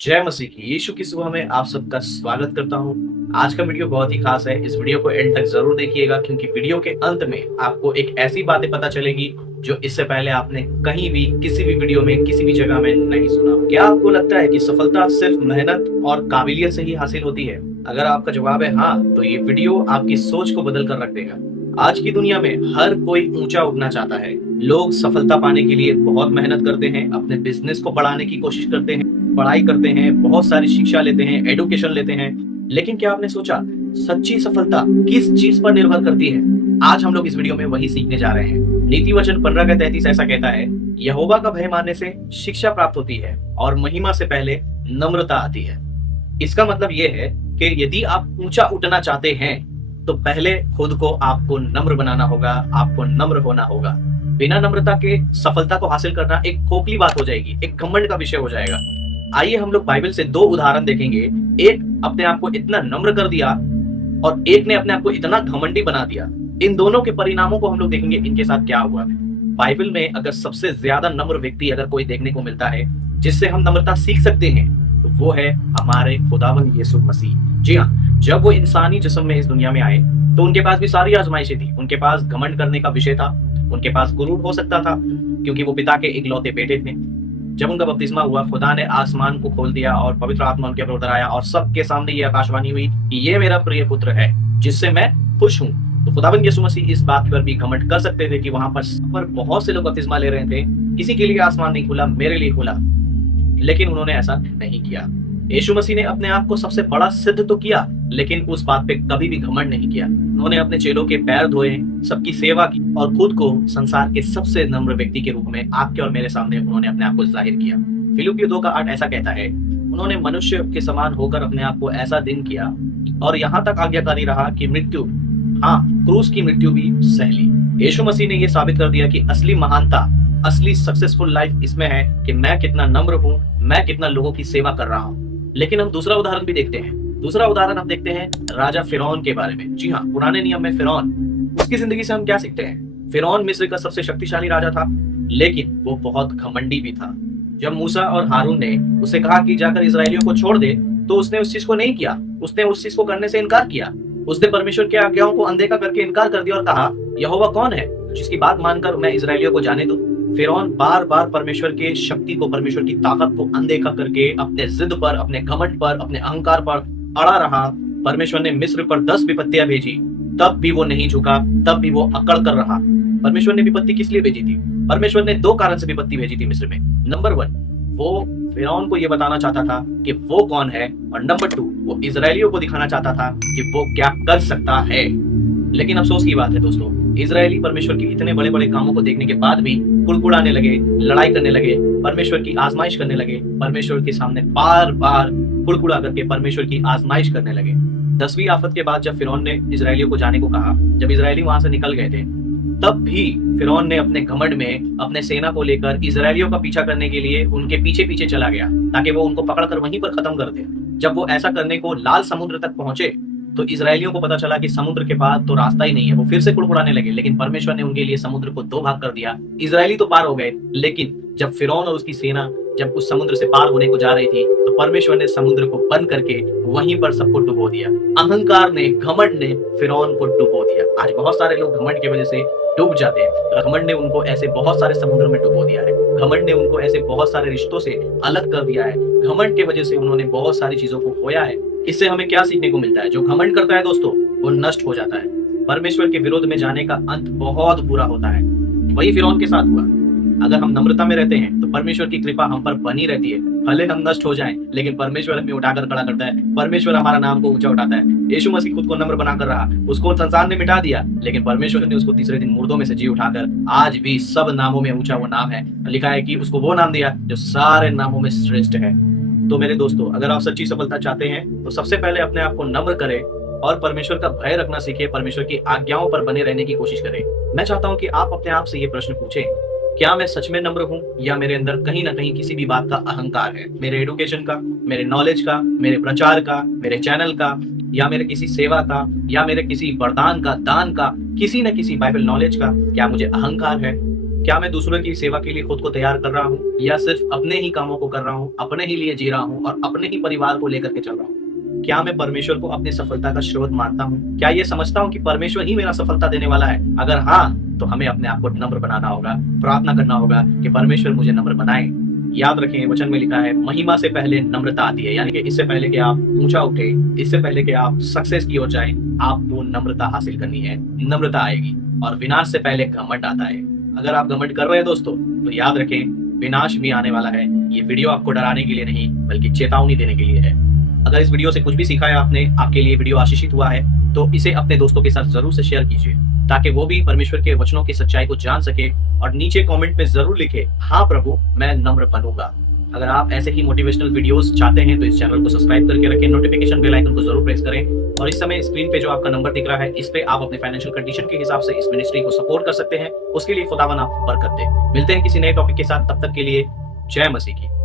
जय मसीह की यीशु की सुबह में आप सबका स्वागत करता हूं। आज का वीडियो बहुत ही खास है। इस वीडियो को एंड तक जरूर देखिएगा क्योंकि वीडियो के अंत में आपको एक ऐसी बातें पता चलेगी जो इससे पहले आपने कहीं भी किसी भी वीडियो में किसी भी जगह में नहीं सुना। क्या आपको लगता है कि सफलता सिर्फ मेहनत और काबिलियत से ही हासिल होती है? अगर आपका जवाब है हाँ, तो ये वीडियो आपकी सोच को बदल कर रख देगा। आज की दुनिया में हर कोई ऊंचा उठना चाहता है। लोग सफलता पाने के लिए बहुत मेहनत करते हैं, अपने बिजनेस को बढ़ाने की कोशिश करते हैं, पढ़ाई करते हैं, बहुत सारी शिक्षा लेते हैं, एडुकेशन लेते हैं। लेकिन क्या आपने सोचा सच्ची सफलता किस चीज पर निर्भर करती है? आज हम लोग इस वीडियो में वही सीखने जा रहे हैं। नीति वचन 15:33 ऐसा कहता है, यहोवा का भय मानने से शिक्षा प्राप्त होती है और महिमा से पहले नम्रता आती है। इसका मतलब यह है कि यदि आप ऊंचा उठना चाहते हैं तो पहले खुद को आपको नम्र बनाना होगा, आपको नम्र होना होगा। बिना नम्रता के सफलता को हासिल करना एक खोखली बात हो जाएगी, एक घमंड का विषय हो जाएगा। आइए हम लोग बाइबल से दो उदाहरण देखेंगे। एक अपने आप को इतना नम्र कर दिया और एक ने अपने आप को इतना घमंडी बना दिया। इन दोनों के परिणामों को हम लोग देखेंगे, इनके साथ क्या हुआ। बाइबल में अगर सबसे ज्यादा नम्र व्यक्ति अगर कोई देखने को मिलता है जिससे हम नम्रता सीख सकते हैं तो वो है हमारे खुदावंद यीशु मसीह। जी हाँ, जब वो इंसानी जिस्म में इस दुनिया में आए तो उनके पास भी सारी आजमाइशें थी। उनके पास घमंड करने का विषय था, उनके पास गुरूर हो सकता था क्योंकि वो पिता के इकलौते बेटे थे। जब उनका बपतिस्मा हुआ, खुदा ने आसमान को खोल दिया और पवित्र आत्मा उनके ऊपर उतर आया और सबके सामने ये आकाशवाणी हुई कि ये मेरा प्रिय पुत्र है जिससे मैं खुश हूँ। तो खुदावंद यीशु मसीह इस बात पर भी घमंड कर सकते थे कि वहां पर बहुत से लोग बपतिस्मा ले रहे थे, किसी के लिए आसमान नहीं खुला, मेरे लिए खुला, लेकिन उन्होंने ऐसा नहीं किया। यीशु मसीह ने अपने आप को सबसे बड़ा सिद्ध तो किया, लेकिन उस बात पे कभी भी घमंड नहीं किया। उन्होंने अपने चेलों के पैर धोए, सबकी सेवा की और खुद को संसार के सबसे नम्र व्यक्ति के रूप में आपके और मेरे सामने उन्होंने अपने आप को जाहिर किया। फिलिप्पियों 2:8 ऐसा कहता है, उन्होंने मनुष्य के समान होकर अपने आप को ऐसा दिन किया और यहाँ तक आज्ञाकारी रहा कि मृत्यु, हाँ, क्रूस की मृत्यु भी सह ली। यीशु मसीह ने यह साबित कर दिया कि असली महानता, असली सक्सेसफुल लाइफ इसमें है कि मैं कितना नम्र हूँ, मैं कितना लोगों की सेवा कर रहा हूँ। लेकिन हम दूसरा उदाहरण भी देखते हैं। दूसरा उदाहरण हम देखते हैं राजा फिरौन के बारे में। जी हाँ, पुराने नियम में फिरौन, उसकी जिंदगी से हम क्या सीखते हैं? फिरौन मिस्र का सबसे शक्तिशाली राजा था, लेकिन वो बहुत घमंडी भी था। जब मूसा और हारून ने उसे कहा कि जाकर इजरायलियों को छोड़ दे, तो उसने उस चीज को नहीं किया, उसने उस चीज को करने से इनकार किया। उसने परमेश्वर के आज्ञाओं को अनदेखा करके इनकार कर दिया और कहा, यहोवा कौन है जिसकी बात मानकर मैं इजरायलियों को जाने दूं? फिरौन बार बार परमेश्वर के शक्ति को, परमेश्वर की ताकत को अनदेखा करके अपने जिद पर, अपने घमंड पर, अपने अहंकार पर अड़ा रहा। परमेश्वर ने मिस्र पर 10 विपत्तियां भेजी, तब भी वो नहीं झुका, तब भी वो अकड़ कर रहा। परमेश्वर ने विपत्ति किस लिए भेजी थी? परमेश्वर ने 2 कारण से विपत्ति भेजी थी मिस्र में। नंबर 1, वो फिरौन को ये बताना चाहता था कि वो कौन है, और नंबर 2, वो इजरायलियों को दिखाना चाहता था कि वो क्या कर सकता है। लेकिन अफसोस की बात है दोस्तों, इजरायली परमेश्वर के इतने बड़े बड़े कामों को देखने के बाद भी कुड़कुड़ाने लगे, लड़ाई करने लगे, परमेश्वर की आजमाइश करने लगे, परमेश्वर के सामने बार बार कुड़कुड़ा करके परमेश्वर की आजमाइश करने लगे। 10वीं आफत के बाद जब फिरौन ने इजरायलियों को जाने को कहा, जब इजरायली वहां से निकल गए थे, तब भी फिरौन ने अपने घमंड में अपने सेना को लेकर इजरायलियों का पीछा करने के लिए उनके पीछे पीछे चला गया ताकि वो उनको पकड़कर वहीं पर खत्म कर दे। जब वो ऐसा करने को लाल समुद्र तक पहुंचे तो इजरायलियों को पता चला कि समुद्र के बाद तो रास्ता ही नहीं है। वो फिर से कुड़कुड़ाने लगे, लेकिन परमेश्वर ने उनके लिए समुद्र को 2 भाग कर दिया। इजरायली तो पार हो गए, लेकिन जब फिरौन और उसकी सेना जब उस समुद्र से पार होने को जा रही थी तो परमेश्वर ने समुद्र को बंद करके वहीं पर सबको डुबो दिया। अहंकार ने, घमंड ने फिरौन को डुबो दिया। आज बहुत सारे लोग घमंड की वजह से डूब जाते हैं। घमंड ने उनको ऐसे बहुत सारे समुद्र में डुबो दिया है। घमंड ने उनको ऐसे बहुत सारे रिश्तों से अलग कर दिया है। घमंड की वजह से उन्होंने बहुत सारी चीजों को खोया है। इससे हमें क्या सीखने को मिलता है? जो घमंड करता है दोस्तों, वो नष्ट हो जाता है। परमेश्वर के विरोध में जाने का अंत बहुत बुरा होता है। वही फिरौन के साथ हुआ। अगर हम नम्रता में रहते हैं तो परमेश्वर की कृपा हम पर बनी रहती है। भले हम नष्ट हो जाएं, लेकिन परमेश्वर हमें उठाकर खड़ा करता है। परमेश्वर हमारा नाम को ऊंचा उठाता है। यीशु मसीह खुद को नम्र बनाकर रहा, उसको संसार ने मिटा दिया, लेकिन परमेश्वर ने उसको तीसरे दिन मुर्दों में से जी उठाकर आज भी सब नामों में ऊंचा वो नाम है। लिखा है कि उसको वो नाम दिया जो सारे नामों में श्रेष्ठ है। तो मेरे दोस्तों, अगर आप सच्ची सफलता चाहते हैं तो सबसे पहले अपने आप को नम्र करें और परमेश्वर का भय रखना सीखिए। परमेश्वर की आज्ञाओं पर बने रहने की कोशिश करें। मैं चाहता हूं कि आप अपने आप से ये प्रश्न पूछें, क्या मैं सच में नम्र हूं या मेरे अंदर कहीं ना कहीं किसी भी बात का अहंकार है? मेरे एडुकेशन का, मेरे नॉलेज का, मेरे प्रचार का, मेरे चैनल का, या मेरे किसी सेवा का, या मेरे किसी वरदान का, दान का, किसी न किसी बाइबल नॉलेज का क्या मुझे अहंकार है? क्या मैं दूसरों की सेवा के लिए खुद को तैयार कर रहा हूँ या सिर्फ अपने ही कामों को कर रहा हूँ, अपने ही लिए जी रहा हूँ और अपने ही परिवार को लेकर के चल रहा हूँ? क्या मैं परमेश्वर को अपनी सफलता का स्रोत मानता हूँ? क्या ये समझता हूँ कि परमेश्वर ही मेरा सफलता देने वाला है? अगर हाँ, तो हमें अपने आप को नम्र बनाना होगा, प्रार्थना करना होगा कि परमेश्वर मुझे नम्र बनाए। याद रखें, वचन में लिखा है महिमा से पहले नम्रता आती है, यानी कि इससे पहले कि आप ऊंचा उठे, इससे पहले कि आप सक्सेस की ओर जाएं, आपको नम्रता हासिल करनी है, नम्रता आएगी। और विनाश से पहले घमंड आता है। अगर आप घमंड कर रहे हैं दोस्तों, तो याद रखें विनाश भी आने वाला है। ये वीडियो आपको डराने के लिए नहीं, बल्कि चेतावनी देने के लिए है। अगर इस वीडियो से कुछ भी सीखा है आपने, आपके लिए वीडियो आशीषित हुआ है, तो इसे अपने दोस्तों के साथ जरूर से शेयर कीजिए, ताकि वो भी परमेश्वर के वचनों की सच्चाई को जान सके। और नीचे कमेंट में जरूर लिखे, हाँ प्रभु, मैं नम्र बनूंगा। अगर आप ऐसे ही मोटिवेशनल वीडियोस चाहते हैं तो इस चैनल को सब्सक्राइब करके रखें, नोटिफिकेशन बेल आइकन को जरूर प्रेस करें। और इस समय स्क्रीन पे जो आपका नंबर दिख रहा है, इस पे आप अपने फाइनेंशियल कंडीशन के हिसाब से इस मिनिस्ट्री को सपोर्ट कर सकते हैं। उसके लिए खुदावन आपको बरकत दे। मिलते हैं किसी नए टॉपिक के साथ, तब तक के लिए जय मसीह की।